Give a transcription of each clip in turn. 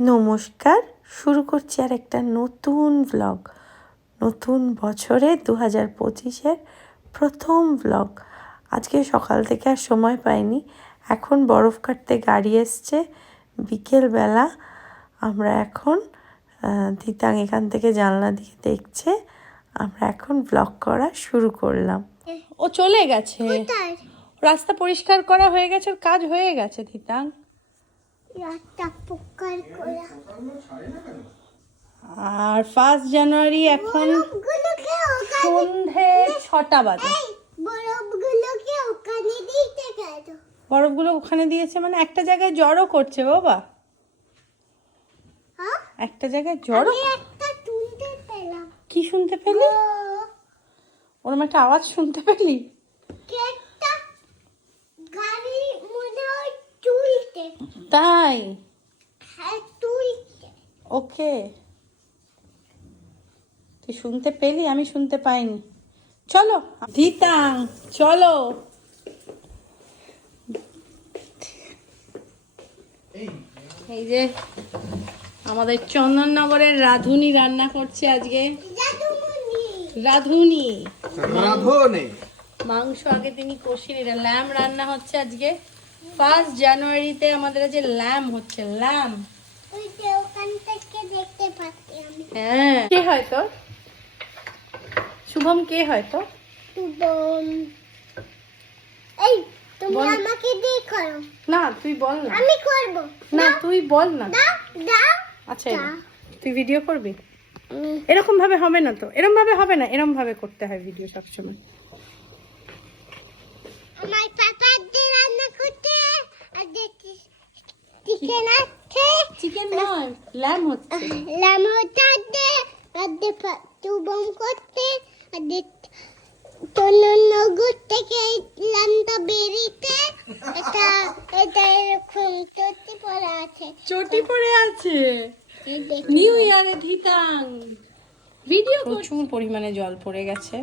নমস্কার শুরু করছি আর একটা নতুন ব্লগ নতুন বছরে দু হাজার পঁচিশের প্রথম ব্লগ আজকে সকাল থেকে আর সময় পাইনি এখন বরফ কাটতে গাড়ি এসছে বিকেলবেলা আমরা এখন দিতাং এখান থেকে জানলা দিয়ে দেখছে আমরা এখন ব্লগ করা শুরু করলাম। ও চলে গেছে। রাস্তা পরিষ্কার করা হয়ে গেছে ওর কাজ হয়ে গেছে দিতাং আর ফার্স্ট জানুয়ারি এখন সন্ধে ছটা বাজে। বরফগুলো ওখানে দিয়েছে মানে একটা জায়গায় জড়ো করছে বাবা। হ্যাঁ? একটা জায়গায় জড়ো কি শুনতে পেলি? ওরম একটা আওয়াজ শুনতে পেলি কে একটা গাড়ি মনে হয় তুলতে তাই? হ্যাঁ ওকে। তুই শুনতে পেলি? আমি শুনতে পাইনি। চলো দিতাং চলো। এই যে আমাদের চন্দননগরের রাধুনি রান্না করছে আজকে। রাধুনি। মাংস আগে তিনি কষিয়ে নিলেন। ল্যাম রান্না হচ্ছে আজকে। ফার্স্ট জানুয়ারিতে আমাদের আজ ল্যাম হচ্ছে ল্যাম। ওই যে ওখান থেকে দেখতে পাচ্ছি আমি। হ্যাঁ। কে হয় শুভম কে হয় তো তুবম এই তুমি আমাকে দিয়ে করো। না তুই বল না। আমি করব। না তুই বল না। দাও দাও। আচ্ছা। তুই ভিডিও করবি? এরকম ভাবে হবে না তো। এরকম ভাবে হবে না এরকম ভাবে করতে হয় ভিডিও সবসময় আমার পাপা দিয়ে রান্না করতে আর দেখি চিকেন আছে ল্যাম হচ্ছে। লামোটা দে আর দে তুবম করতে আর দে তনুনগর থেকে এই লামটা বেরিতে এটা এটা এরকম চটি পড়া আছে। চটি পড়ে আছে। নিউ ইয়ারে ধিতাং ভিডিও প্রচুর পরিমাণে জল পড়ে গেছে।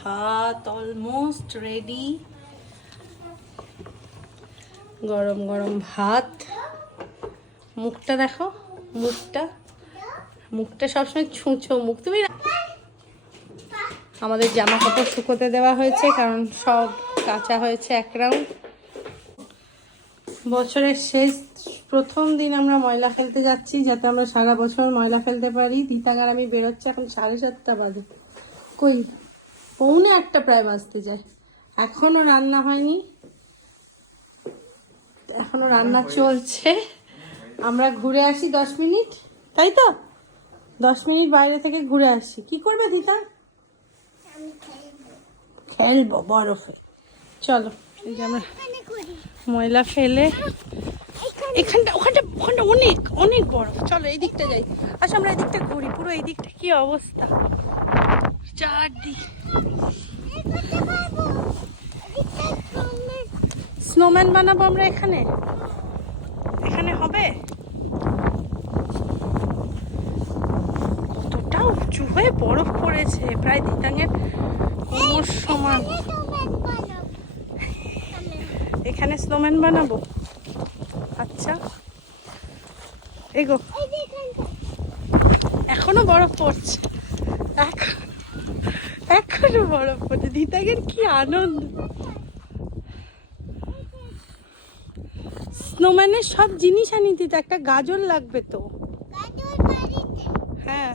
ভাত অলমোস্ট রেডি গরম গরম ভাত। মুখটা দেখো, মুখটা। মুখটা সবসময় ছুঁচো মুখ। তুমি আমাদের জামা কাপড় শুকোতে দেওয়া হয়েছে, কারণ সব কাঁচা হয়েছে এক রাউন্ড। বছরের শেষ, প্রথম দিন আমরা ময়লা ফেলতে যাচ্ছি, যাতে আমরা সারা বছর ময়লা ফেলতে পারি। দিতাগার আমি বেরোচ্ছি এখন সাড়ে সাতটা বাজে। কই? পৌনে একটা প্রায় বাজতে যায়। এখনও রান্না হয়নি। এখনও রান্না চলছে। আমরা ঘুরে আসি দশ মিনিট। তাই তো? দশ মিনিট বাইরে থেকে ঘুরে আসি। কি করবে দিতা খেলব। বরফে। চলো এই যে আমরা ময়লা ফেলে। এখানটা ওখানটা ওখানটা অনেক অনেক বড় চলো এই দিকটা যাই। আচ্ছা আমরা এই দিকটা ঘুরি। পুরো এই দিকটা কি অবস্থা? চারদিক। স্নোম্যান বানাবো আমরা এখানে? এখানে হবে? কতটা উঁচু হয়ে বরফ পড়েছে, প্রায় দিতাঙের সমান এখানে স্নোম্যান বানাবো? আচ্ছা। এগো। এখনও বরফ পড়ছে। এখন এখনও বরফ পড়ছে। দিতাগের কি আনন্দ। স্নোম্যানের সব জিনিস আনি দিতে একটা গাজর লাগবে তো। হ্যাঁ।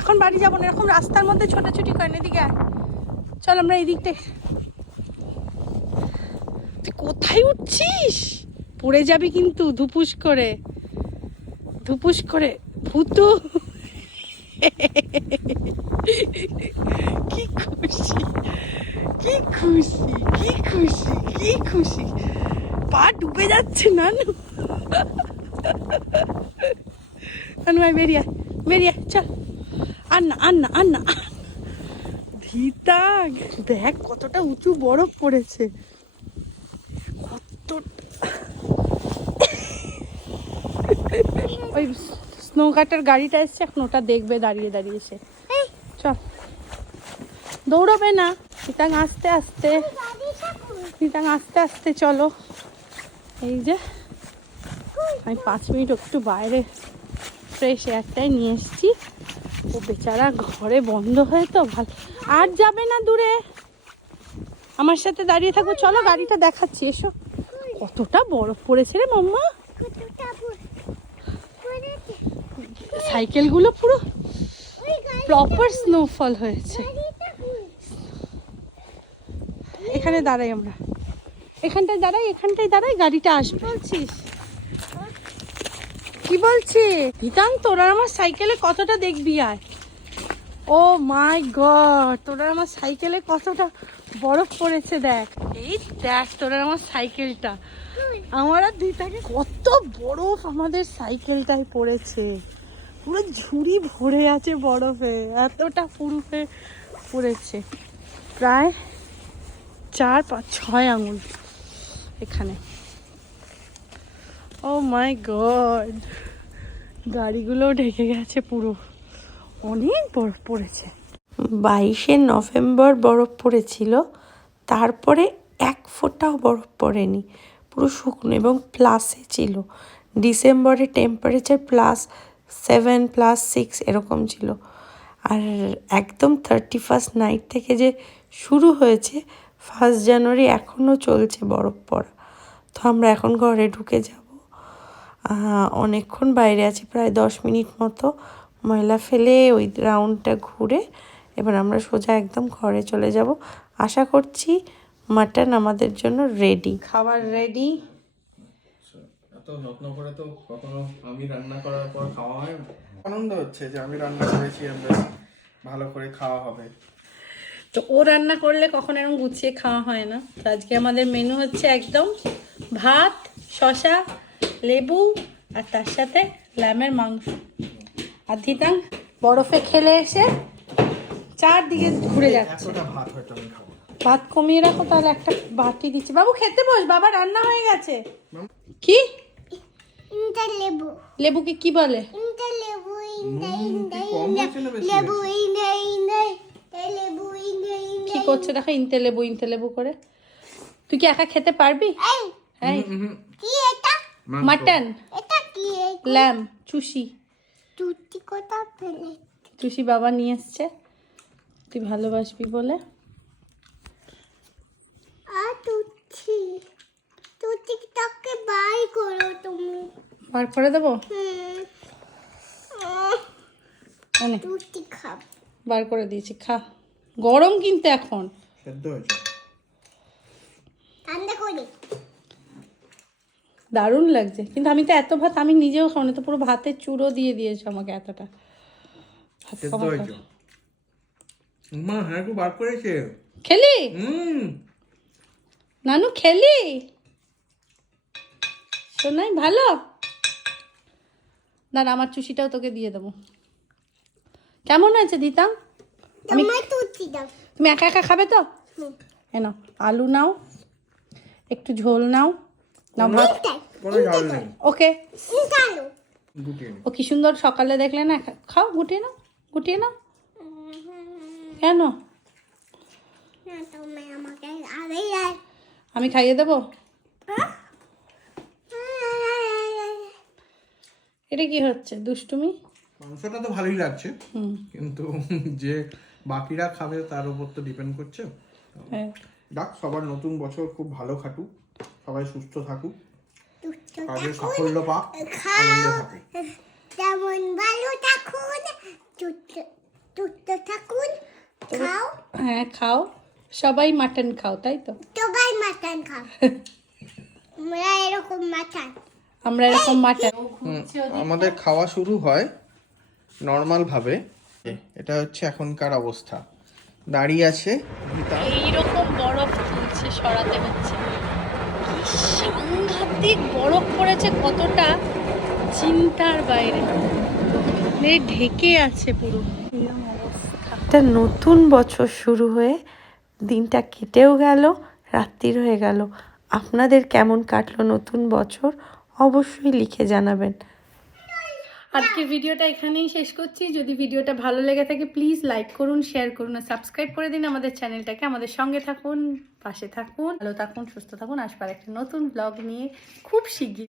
এখন বাড়ি যাব না এরকম রাস্তার মধ্যে ছোটাছুটি করেন এদিকে চল আমরা এই দিকটা তুই কোথায় উঠছিস? পড়ে যাবি কিন্তু ধুপুস করে। ধুপুস করে। ভূতু। কি খুশি কি খুশি কি খুশি কি খুশি। পা ডুবে যাচ্ছে না নানু ভাই বেরিয়ে বেরিয়ে চল। আর না আর না আর না ভিতাগ দেখ কতটা উঁচু বরফ পড়েছে। কত ওই স্নো কাটার গাড়িটা এসছে এখন ওটা দেখবে দাঁড়িয়ে দাঁড়িয়ে সে। চল। দৌড়াবে না। ভিতাং আস্তে আস্তে ভিতাং আস্তে আস্তে চলো। এই যে আমি পাঁচ মিনিট একটু বাইরে ফ্রেশ এয়ারটাই নিয়ে এসেছি। ও বেচারা ঘরে বন্ধ হয়ে তো ভালো আর যাবে না দূরে। আমার সাথে দাঁড়িয়ে থাকো চলো গাড়িটা দেখাচ্ছি এসো। কতটা বরফ পড়েছে রে মাম্মা। সাইকেলগুলো পুরো প্রপার স্নোফল হয়েছে গাড়িটা কই? এখানে দাঁড়াই আমরা। এখানটায় দাঁড়াই এখানটায় দাঁড়াই গাড়িটা আসবে। বলছিস? কি বলছি? বিধান তোরা আমার সাইকেলে কতটা দেখবি আয়? ও মাই গড তোরা আমার সাইকেলে কতটা বরফ পড়েছে দেখ। এই দেখ তোরা আমার সাইকেলটা। আমার আর দিতাকে কত বরফ আমাদের সাইকেলটায় পড়েছে। পুরো ঝুড়ি ভরে আছে বরফে এতটা পুরুফে পড়েছে। প্রায় চার পাঁচ ছয় আঙুল এখানে। ও মাই গড গাড়িগুলো ঢেকে গেছে পুরো। অনেক বরফ পড়েছে। বাইশে নভেম্বর বরফ পড়েছিল, তারপরে এক ফোঁটাও বরফ পড়েনি। পুরো শুকনো এবং প্লাসে ছিল। ডিসেম্বরে temperature plus seven plus six এরকম ছিল। আর একদম থার্টি ফার্স্ট নাইট থেকে যে শুরু হয়েছে ফার্স্ট জানুয়ারি এখনও চলছে বরফ পড়া। তো আমরা এখন ঘরে ঢুকে যাব। অনেকক্ষণ বাইরে আছি প্রায় দশ মিনিট মতো। ময়লা ফেলে ওই রাউন্ডটা ঘুরে এবার আমরা সোজা একদম ঘরে চলে যাব। আশা করছি মাটন আমাদের জন্য রেডি খাবার রেডি এত যত্ন করে তো কখনো আমি রান্না করার পর খাওয়া হয়? আনন্দ হচ্ছে যে আমি রান্না করেছি আমরা ভালো করে খাওয়া হবে। তো ও রান্না করলে কখন এরকম গুছিয়ে খাওয়া হয় না? তো আজকে আমাদের মেনু হচ্ছে একদম ভাত শশা লেবু আর তার সাথে ল্যামের মাংস। আর ধিতাং বরফে খেলে এসে চারদিকে ঘুরে যাচ্ছে। ভাত কমিয়ে রাখো তাহলে একটা বাটি দিচ্ছি। বাবু খেতে বস বাবা রান্না হয়ে গেছে। কি? লেবু। লেবুকে কি বলে? লেবু লেবু কি করছে দেখো ইনতে লেবু ইনতে লেবু করে। তুই কি একা খেতে পারবি? এই। এই। কি এটা? মাটন। ল্যাম চুষি। তুই কোথা পেলে? চুষি বাবা নিয়ে এসছে। তুই ভালোবাসবি বলে। আর তুচ্ছি তুই বাই করো তুমি? বার করে দেবো? খাব। বার করে দিয়েছি খা। গরম কিন্তু এখন। দারুণ লাগছে। কিন্তু আমি তো এত ভাত আমি নিজেও খাব না তো পুরো ভাতের চুড়ো দিয়ে দিয়েছে আমাকে এতটা। মা হ্যাঁ বার করেছে। খেলি? হুম। নানু খেলি? শোনাই ভালো? দাঁড়া আমার চুষিটাও তোকে দিয়ে দেবো। কেমন আছে দিতাম আমি তুমি একা একা খাবে তো? হুম। এনো আলু নাও একটু ঝোল নাও। নাও ভাত ওকে। ও কি সুন্দর সকালে দেখলে না খাও গুটিয়ে নাও গুটিয়ে নাও। কেন? আর আমি খাইয়ে দেবো? এটা কি হচ্ছে দুষ্টুমি? মাংসটা তো ভালোই লাগছে। কিন্তু যে বাকিরা খাবে তার উপর তো ডিপেন্ড করছে। হ্যাঁ। ডাক সবার নতুন বছর খুব ভালো কাটুক সবাই সুস্থ থাকুক কাজে সাফল্য পাক খাও আনন্দে থাকে যেমন ভালো থাকুন সুস্থ থাকুন খাও। হ্যাঁ খাও। সবাই মাটন খাও তাই তো? সবাই মাটন খাও। আমরা এরকম মাটন আমরা এরকম মাটন আমাদের খাওয়া শুরু হয় নর্মাল ভাবে এটা হচ্ছে এখনকার অবস্থা। দাঁড়িয়ে আছে। এইরকম বরফ তুলছে সরাতে হচ্ছে। কি সাংঘাতিক বরফ পড়েছে কতটা চিন্তার বাইরে। ঢেকে আছে পুরো। একটা নতুন বছর শুরু হয়ে দিনটা কেটেও গেল রাত্রির হয়ে গেল। আপনাদের কেমন কাটলো নতুন বছর? অবশ্যই লিখে জানাবেন। আজকের ভিডিওটা এখানেই শেষ করছি। যদি ভিডিওটা ভালো লেগে থাকে প্লিজ লাইক করুন শেয়ার করুন আর সাবস্ক্রাইব করে দিন আমাদের চ্যানেলটাকে আমাদের সঙ্গে থাকুন, পাশে থাকুন, ভালো থাকুন, সুস্থ থাকুন। আসবার একটা নতুন ব্লগ নিয়ে খুব শিগগির